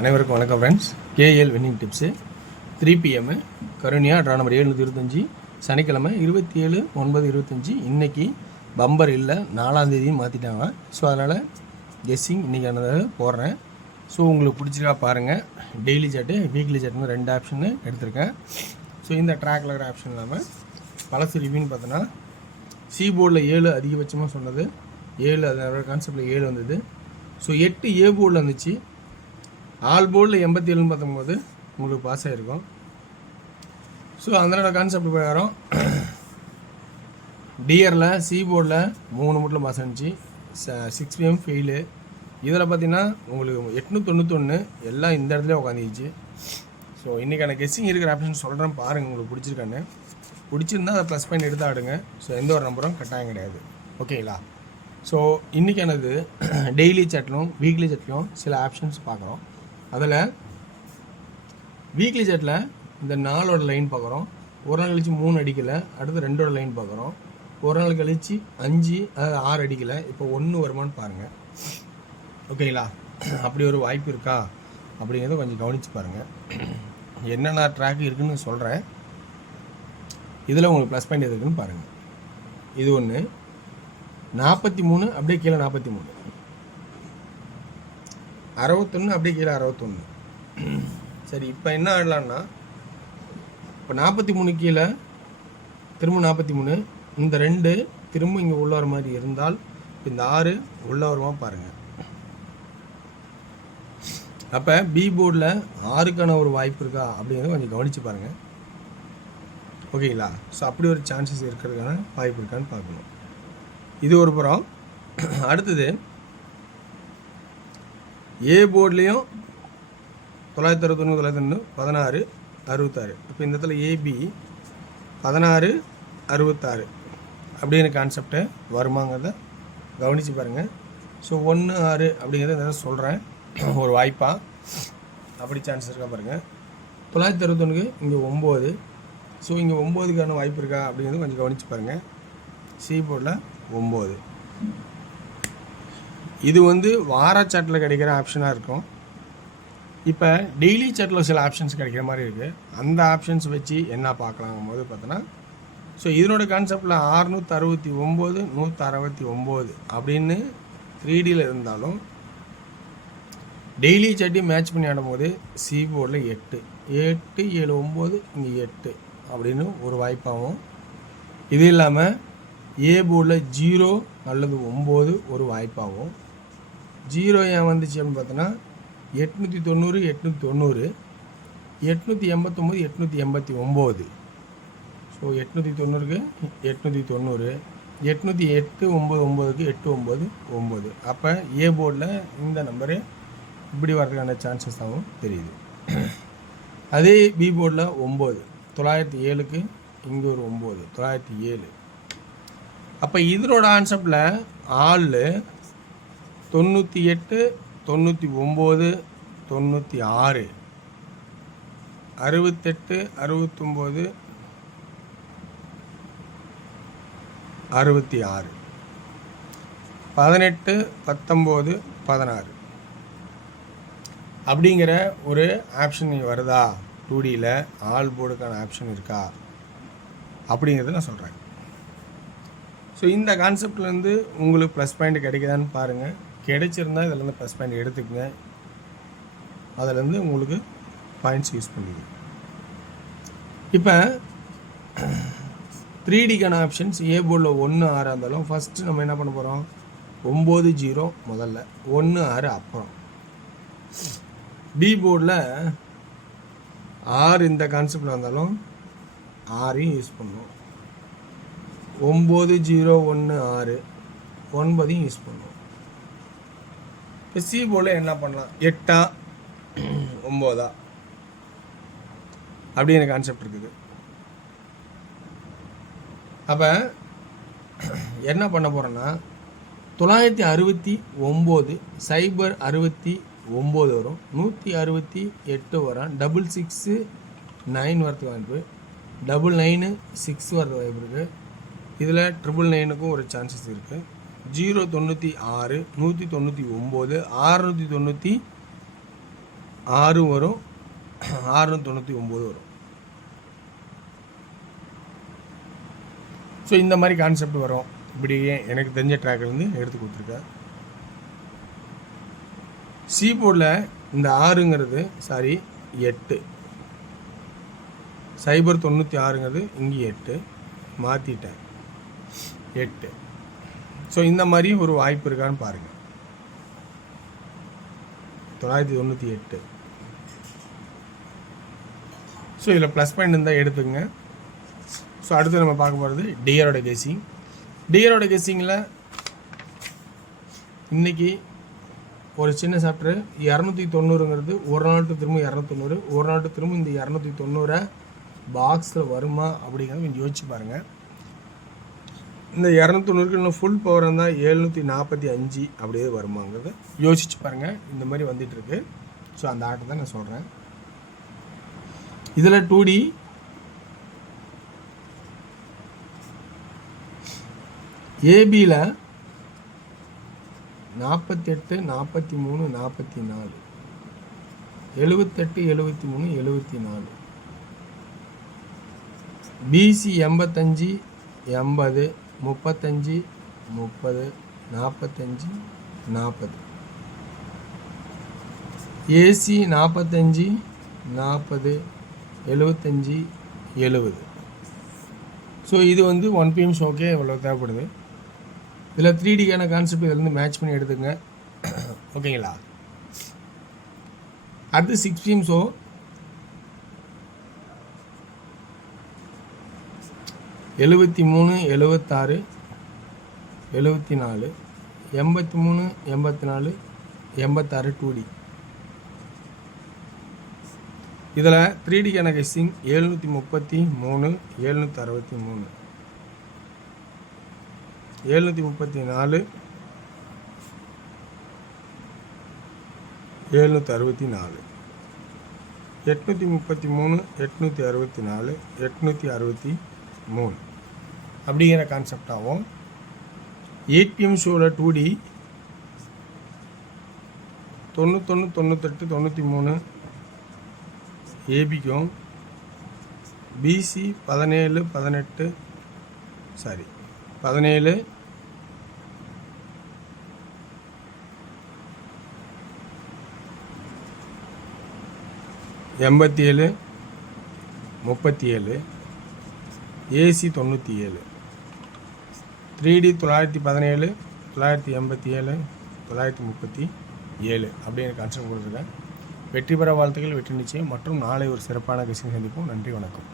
அனைவருக்கும் வணக்கம் friends. KL winning tips 3 PM Karunya draw number 725 சனிக்கிழமை 27/9/25. இன்றைக்கி பம்பர் இல்லை, 4ஆம் தேதியும் மாற்றிட்டாங்க. ஸோ அதனால் கெஸ்ஸிங் இன்றைக்கானதை போடுறேன். ஸோ உங்களுக்கு பிடிச்சிருக்கா பாருங்கள். டெய்லி சார்ட்டு, வீக்லி சார்ட்னு 2 ஆப்ஷனு எடுத்திருக்கேன். ஸோ இந்த ட்ராக்கில் இருக்கிற ஆப்ஷன் இல்லாமல் பழசு ரிவ்யூன்னு பார்த்தோன்னா சி போர்டில் 7 அதிகபட்சமாக சொன்னது 7, அதோட கான்செப்டில் 7 வந்தது. ஸோ 8 ஏ போர்டில் வந்துச்சு. ஆல் போர்டில் 87ன்னு பார்க்கும்போது உங்களுக்கு பாஸ் ஆகிருக்கும். ஸோ அதனோட கான்செப்ட் பிரகாரம் டிஆரில் சி போர்டில் 3 மட்டும் பாஸ் ஆனிச்சு. 6 PM ஃபெயிலு. இதில் பார்த்தீங்கன்னா உங்களுக்கு 891 எல்லாம் இந்த இடத்துல உட்காந்துச்சு. ஸோ இன்றைக்கான கெஸ்ஸிங் இருக்கிற ஆப்ஷன் சொல்கிறேன் பாருங்கள், உங்களுக்கு பிடிச்சிருக்கான்னு. பிடிச்சிருந்தா அதை ப்ளஸ் பாயிண்ட் எடுத்து ஆடுங்க. ஸோ எந்த ஒரு நம்பரும் கட்டாயம் கிடையாது. ஓகேங்களா? ஸோ இன்றைக்கானது டெய்லி சாட்லும் வீக்லி சாட்லையும் சில ஆப்ஷன்ஸ் பார்க்குறோம். அதில் வீக்லி சாட்டில் இந்த 4ஓட லைன் பார்க்குறோம். ஒரு நாள் கழித்து 3 அடிக்கலை, அடுத்து 2ஓட லைன் பார்க்குறோம். ஒரு நாள் கழித்து 5, அதாவது 6 அடிக்கலை. இப்போ 1 வருமானு பாருங்கள். ஓகேங்களா? அப்படி ஒரு வாய்ப்பு இருக்கா அப்படிங்கிறத கொஞ்சம் கவனித்து பாருங்கள். என்னென்ன ட்ராக் இருக்குதுன்னு சொல்கிறேன். இதில் உங்களுக்கு ப்ளஸ் பாயிண்ட் எது இருக்குன்னு பாருங்கள். இது ஒன்று 43, அப்படியே கீழே 43, 61, அப்படியே கீழே 61. சரி, இப்போ என்ன ஆடலான்னா, இப்போ 43 கீழே திரும்ப 43, இந்த 2 திரும்ப இங்கே உள்ள வர மாதிரி இருந்தால் இந்த 6 உள்ள வருமா பாருங்கள். அப்போ பி போர்டில் 6க்கான ஒரு வாய்ப்பு இருக்கா அப்படிங்கிறத கொஞ்சம் கவனித்து பாருங்கள். ஓகேங்களா? ஸோ அப்படி ஒரு சான்சஸ் இருக்கிறதுக்கான வாய்ப்பு இருக்கான்னு பார்க்கணும். இது ஒரு புறம். அடுத்தது ஏ போர்ட்லேயும் 961, 961, 16, 66. இப்போ இந்த இடத்துல ஏபி 16, 66 அப்படின்னு கான்செப்டை வருமாங்கிறத கவனித்து பாருங்கள். ஸோ 1, 6 அப்படிங்கிறத சொல்கிறேன் ஒரு வாய்ப்பாக. அப்படி சான்ஸ் இருக்கா பாருங்கள். 961க்கு இங்கே 9. ஸோ இங்கே 9க்கான வாய்ப்பு இருக்கா அப்படிங்கிறது கொஞ்சம் கவனித்து பாருங்கள். சி போர்டில் 9. இது வாரச்சாட்டில் கிடைக்கிற ஆப்ஷனாக இருக்கும். இப்போ டெய்லி சாட்டில் சில ஆப்ஷன்ஸ் கிடைக்கிற மாதிரி இருக்குது. அந்த ஆப்ஷன்ஸ் வச்சு என்ன பார்க்கலாங்கும் போது பார்த்தோன்னா, ஸோ இதனோட கான்செப்டில் 669, 169 அப்படின்னு 3Dயில் இருந்தாலும் டெய்லி சாட்டி மேட்ச் பண்ணி ஆடும்போது சி போர்டில் 8, 8, 7, 9, இங்கே 8 அப்படின்னு ஒரு வாய்ப்பாகும். இது இல்லாமல் ஏ போர்டில் 0 அல்லது 9 ஒரு வாய்ப்பாகும். 0 ஏன் வந்துச்சு அப்படின்னு பார்த்தோன்னா 890, 890, 889, 889. ஸோ 890க்கு 890, 808, 99க்கு 899. அப்போ ஏ போர்டில் இந்த நம்பரு இப்படி வர்றதுக்கான சான்சஸ் ஆகும் தெரியுது. அதே பி போர்டில் 9, 907க்கு இங்கே ஒரு 9, 907. அப்போ இதனோட கான்செப்டில் ஆள் 98, 99, 96, 68, 69, 66, 18, 19, 16 அப்படிங்கிற ஒரு ஆப்ஷன் வருதா? 2Dயில் ஆல் போர்டுக்கான ஆப்ஷன் இருக்கா அப்படிங்கிறத நான் சொல்கிறேன். ஸோ இந்த கான்செப்ட்லேருந்து உங்களுக்கு ப்ளஸ் பாயிண்ட் கிடைக்குதான்னு பாருங்கள். கிடைச்சிருந்தால் இதிலேருந்து ப்ளஸ் பாயிண்ட் எடுத்துக்கங்க. அதிலேருந்து உங்களுக்கு பாயிண்ட்ஸ் யூஸ் பண்ணிங்க. இப்போ 3Dக்கான ஆப்ஷன்ஸ் ஏ போர்டில் 1, 6 இருந்தாலும் ஃபஸ்ட்டு நம்ம என்ன பண்ண போகிறோம்? 9, 0 முதல்ல, 1, 6 அப்புறம். பி போர்டில் 6 இந்த கான்செப்டில் வந்தாலும் 6ஐயும் யூஸ் பண்ணணும். 9, 0, 1, 6, 9ஐயும் யூஸ் பண்ணுவோம். இப்போ சி போர்டில் என்ன பண்ணலாம்? 8, 9 அப்படிங்கிற கான்செப்ட் இருக்குது. அப்போ என்ன பண்ண போகிறோன்னா 969, 069 வரும், 168 வரும், 66, 9 வரதுக்கு வாய்ப்பு, 99, 6 வரது வாய்ப்பு இருக்குது. இதில் 999க்கும் ஒரு சான்சஸ் இருக்குது. 096, 199, 696, 6 வரும், 699 வரும். ஸோ இந்த மாதிரி கான்செப்ட் வரும். இப்படி எனக்கு தெரிஞ்ச ட்ராக்லேருந்து எடுத்து கொடுத்துருக்கேன். சி போர்டில் இந்த 6ங்கிறது 8, 096ங்கிறது இங்கே 8 மாற்றிட்டேன் 8. ஸோ இந்த மாதிரி ஒரு வாய்ப்பு இருக்கான்னு பாருங்கள். 998. ஸோ இதில் ப்ளஸ் பாயிண்ட் இருந்தால் எடுத்துங்க. ஸோ அடுத்து நம்ம பார்க்க போகிறது டிஆரோட கெஸ்ஸிங். டிஆரோட கெஸ்ஸிங்கில் இன்றைக்கி ஒரு சின்ன சாப்டர் 290ங்கிறது ஒரு நாட்டு திரும்ப 290, ஒரு நாட்டு திரும்ப இந்த 290 பாக்ஸில் வருமா அப்படிங்கிறத கொஞ்சம் யோசிச்சு பாருங்கள். இந்த 290க்கு இன்னும் ஃபுல் பவர் இருந்தால் 745 அப்படியே வருமாங்கிறத யோசிச்சு பாருங்கள். இந்த மாதிரி வந்துட்டுருக்கு. ஸோ அந்த ஆட்டை தான் நான் சொல்கிறேன். இதில் 2D ஏபியில் 48, 43, 44, 78, 73, 74, பிசி 85, 80, 35, 30, 45, 40, ஏசி 45, 40, 75, 70. ஸோ இது வந்து 1 PM ஷோக்கே இவ்வளோ தேவைப்படுது. இதில் 3Dக்கான கான்செப்ட் இதிலேருந்து மேட்ச் பண்ணி எடுத்துங்க. ஓகேங்களா? அடுத்து 6 PM ஷோ. 73, 76, 74, 83, 84, 86 2D. இதில் 3Dக்கான கெஸ்ஸிங் 733, 763, 734, 764, 833, 864, 863 அப்படிங்கிற கான்செப்ட் ஆகும். 8 PM ஷோவில் 2D 91, 98, 93 ஏபிக்கும், பிசி 17, 18, 17, 87, 37, ஏசி 97, 3D 917, 987, 937 அப்படின்னு கான்செப்ட் கொடுத்துருக்கேன். வெற்றி பெற வாழ்த்துக்கள், வெற்றி நிச்சயம். மற்றும் நாளை ஒரு சிறப்பான கெஸ்ஸிங் சந்திப்போம். நன்றி, வணக்கம்.